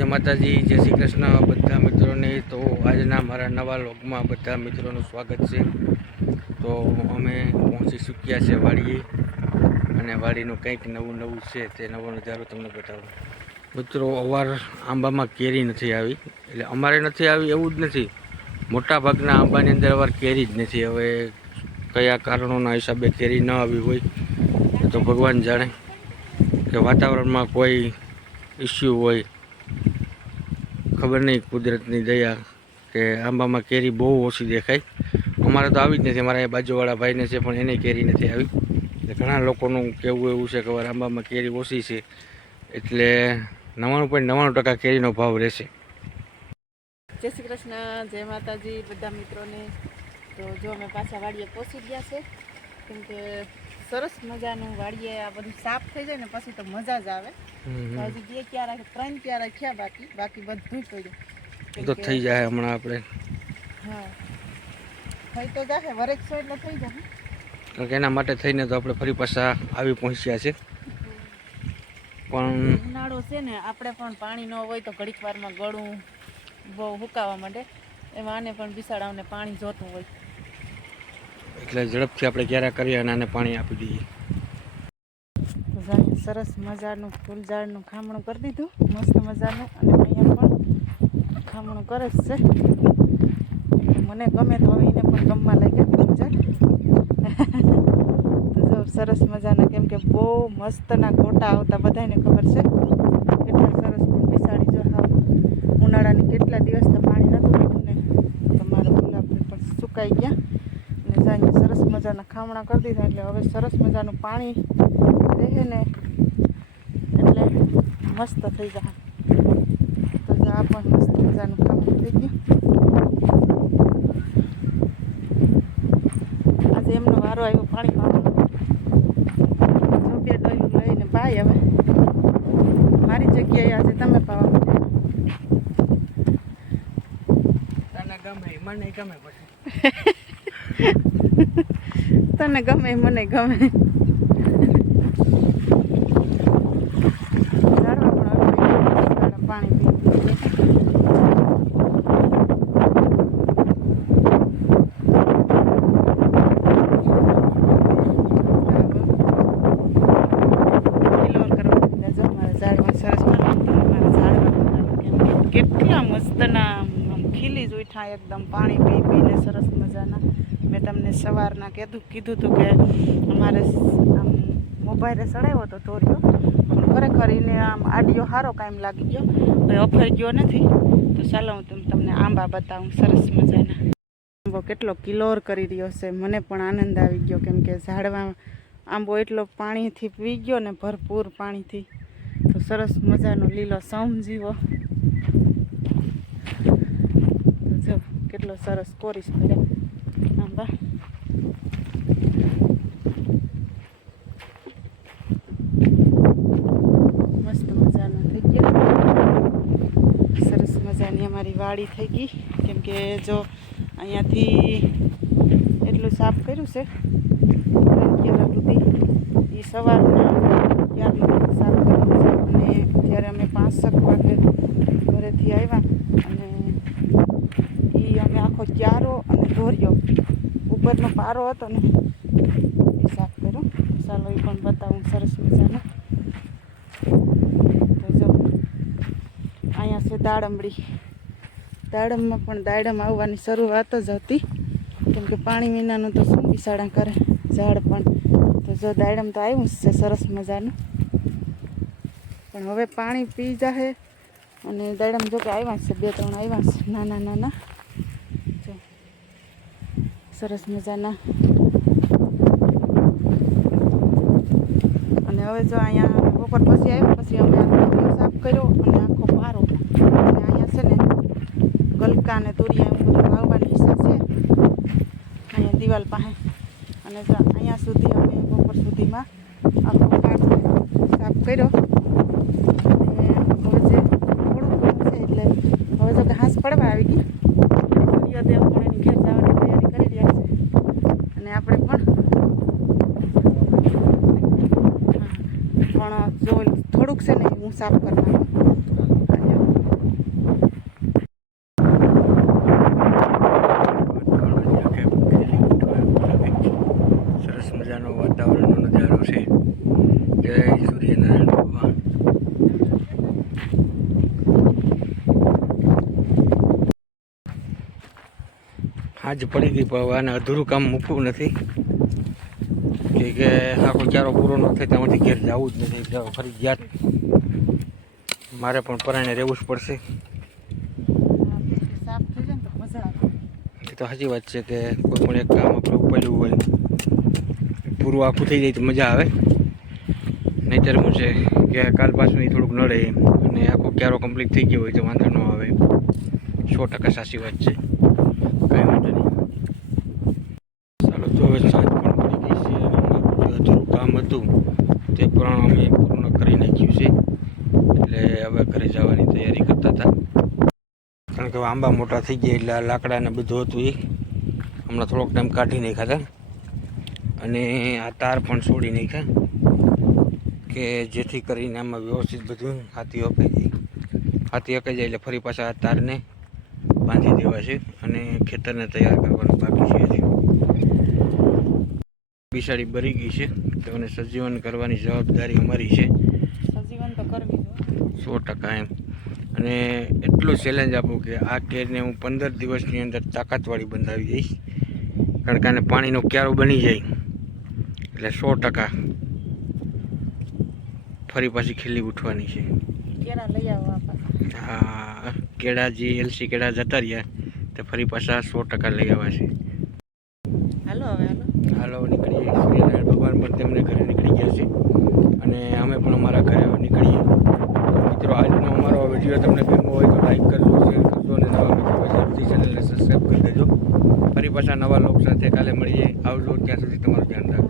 જય માતાજી, જય શ્રી કૃષ્ણ. બધા મિત્રોને તો આજના મારા નવા લોગમાં બધા મિત્રોનું સ્વાગત છે. તો અમે પહોંચી ચૂક્યા છે વાડીએ અને વાડીનું કંઈક નવું નવું છે તે નવો નજારો તમને બતાવું. મિત્રો, અવાર આંબામાં કેરી નથી આવી. એટલે અમારે નથી આવી એવું જ નથી. મોટા ભાગના આંબાની અંદર અવાર કેરી જ નથી. હવે કયા કારણોના હિસાબે કેરી ન આવી હોય તો ભગવાન જાણે કે વાતાવરણમાં કોઈ ઇસ્યુ હોય ખબર નહીં, કુદરતની દયા કે આંબામાં કેરી બહુ ઓછી દેખાય. અમારે તો આવી જ નથી, અમારા બાજુવાળા ભાઈને છે, પણ એને કેરી નથી આવી. એટલે ઘણા લોકોનું કહેવું એવું છે કે આંબામાં કેરી ઓછી છે. એટલે નવ્વાણું પોઈન્ટ નવ્વાણું ટકા કેરીનો ભાવ રહેશે. જય શ્રી કૃષ્ણ, જય માતાજી, બધા મિત્રોને. તો જો અમે પાછા વાડીએ પહોંચી ગયા છે. કેમ કે સરસ મજાનું વાડીએ આ બધું સાફ થઈ જાય ને પછી તો મજા જ આવે. હજી બે ક્યારા ત્રણ ક્યારા થયા બાકી બાકી બધું પડ્યું તો થઈ જાય હમણાં આપણે. હા. થઈ તો જાશે વરેક સો એટલે થઈ જશે કારણ કે એના માટે થઈને તો આપણે ફરી પાછા આવી પહોંચ્યા છે પણ ઉનાળો છે ને આપણે પણ પાણી ન હોય તો ઘડીક વારમાં ગળું બહુ હુકાવા માટે એમાં આને પણ બિસાડાઓને પાણી જોતું હોય. એટલે ઝડપથી આપણે ક્યારે કરીએ અને આને પાણી આપી દઈએ. સરસ મજાનું ફૂલ ઝાડનું ખામણું કરી દીધું. મસ્ત મજાનું. અને અહીંયા પણ ખામણું કરે જ છે. મને ગમે તો હવે પણ ગમવા લાગ્યા ફૂલ ઝાડ તો સરસ મજાના કેમ કે બહુ મસ્તના ગોટા આવતા બધાને ખબર છે. કેટલા સરસ પણ બિસાડી જો હાવ ઉનાળાની કેટલા દિવસથી પાણી નહોતું પીધું ને. તમારા ગુલાબ પણ સુકાઈ ગયા. મજાના ખામણા કરી દીધા એટલે હવે સરસ મજાનું પાણી રહે ને એટલે મસ્ત થઈ જાય. તો આ પણ મસ્ત મજાનું ખામણું થઈ ગયું. આજે એમનો વારો આવ્યો પાણી પાવાનો. જો બે લઈને ભાઈ હવે. મારી જગ્યાએ આજે તમે પાવા તને ગમે મને ગમે પછી. તને ગમે, મને ગમે. કેટલા મસ્તના ખીલી જ ઉઠા, એકદમ પાણી પી પીને સરસ મજાના. મેં સવારના કીધું કીધું હતું કે અમારે આમ મોબાઈલે ચડાવ્યો હતો તોર્યો. પણ ખરેખર એને આમ આડિયો સારો કાંઈ લાગી ગયો. ભાઈ ઓફર ગયો નથી. તો ચાલો હું તમ- તમને આંબા બતાવું. સરસ મજાના. આંબો કેટલો કિલોર કરી રહ્યો છે. મને પણ આનંદ આવી ગયો કેમ કે ઝાડવા આંબો એટલો પાણીથી પી ગયો ને ભરપૂર પાણીથી. તો સરસ મજાનો લીલો સમજીવો જો કેટલો સરસ કોરીશ પડ્યા આંબા મસ્ત મજાનો થઈ ગયો સરસ વાડી થઈ ગઈ. કેમ કે જો અહીંયાથી એટલું સાફ કર્યું છે. એ સવારના ક્યારનું સાફ કર્યું ત્યારે અમે પાંચક વાગે ઘરેથી આવ્યા અને એ અમે આખો ક્યારો અને ધોર્યો ઉપરનો પારો હતો ને એ સાફ કર્યો. ચાલો એ પણ બતાવું સરસ મજાનો. તો જો, અહીંયા છે દાડમડી દાડમમાં પણ દાડમ આવવાની શરૂઆત જ હતી. કેમ કે પાણી વિનાનું તો શું બિસાડા કરે? ઝાડ પણ. તો જો દાડમ તો આવ્યું જ છે સરસ મજાનું. પણ હવે પાણી પી જાહે અને દાડમ જો કે આવ્યા છે, બે ત્રણ આવ્યા છે, નાના નાના. જો. સરસ મજાના. અને હવે જો અહીંયા બપોર પછી આવ્યું, પછી અમે આ દરિયો સાફ કર્યો અને આખો પારો અને અહીંયા છે ને ગલકા ને તુરિયા એવું બધું વાવવાની ઈચ્છા છે દિવાલ પાસે. અને અહીંયા સુધી અમે બપોર સુધીમાં આખો કાઢ સાફ કર્યો. અને હવે જે થોડુંક છે એટલે હવે તો ઘાસ પડવા આવી ગઈ. સૂર્યદેવ પણ ઘેર જવાની તૈયારી કરી રહ્યા છે. અને આપણે પણ પણ જો થોડુંક છે ને હું સાફ કરવાનું. વાતાવરણનો નજારો છે. જય સૂર્યનારાયણ ભગવાન. આજ પડી ગઈ પણ અધૂરું કામ મૂકવું નથી. કે કે આખો ક્યારો પૂરો ન થાય તેમાંથી ઘેર જવું જ નથી. ફરી ગયા મારે પણ પરાણે રહેવું જ પડશે. તો સાચી વાત છે કે કોઈ પણ એક કામ આપણે ઉપાડ્યું હોય પૂરું આખું થઈ જાય તો મજા આવે. નહીંતર શું છે કે કાલ પાછું થોડુંક નડે એમ. અને આખો ક્યારો કમ્પ્લીટ થઈ ગયો હોય તો વાંધો ન આવે સો ટકા સાચી વાત છે. કંઈ વાંધો નહીં. ચાલો, તો હવે સાંજ પણ પડી ગઈ છે અધૂરું કામ હતું તે પણ અમે પૂર્ણ કરી નાખ્યું છે. એટલે હવે ઘરે જવાની તૈયારી કરતા હતા. કારણ કે આંબા મોટા થઈ ગયા એટલે લાકડા ને બધું હતું એ. હમણાં થોડોક ટાઈમ કાઢી નાખ્યા હતા. અને આ તાર પણ છોડી નાખ્યા કે જેથી કરીને આમાં વ્યવસ્થિત બધું હાથી અપાઈ જાય. હાથી અપાઈ જાય એટલે ફરી પાછા આ તારને બાંધી દેવા છે અને ખેતરને તૈયાર કરવાનું બાકી છે બિસાડી બરી ગઈ છે. તો એને સજીવન કરવાની જવાબદારી અમારી છે. સજીવન તો કરવી સો ટકા એમ. અને એટલું ચેલેન્જ આપું કે આ કેરને હું પંદર દિવસની અંદર તાકાતવાળી બંધાવી દઈશ. કારણ કે આને પાણીનો ક્યારો બની જાય. એટલે સો ટકા ફરી પાછી ખીલી ઉઠવાની છે. આ કેળા જે એલસી કેળા જતા રહ્યા તે ફરી પાછા સો ટકા લઈ આવ્યા છે. હાલો હવે હાલો. હાલો નીકળીએ. સૂર્યનારાયણ ભગવાન પણ તેમને ઘરે નીકળી ગયા છે. અને અમે પણ અમારા ઘરે નીકળીએ. મિત્રો આજનો અમારો વીડિયો તમને ગમ્યો હોય તો લાઈક કરજો શેર કરજો અને નવા મિત્રો હોય ચેનલને સબસ્ક્રાઈબ કરી દેજો. ફરી પાછા નવા લોક સાથે કાલે મળીએ. આવજો ત્યાં સુધી તમારું ધ્યાન રાખજો.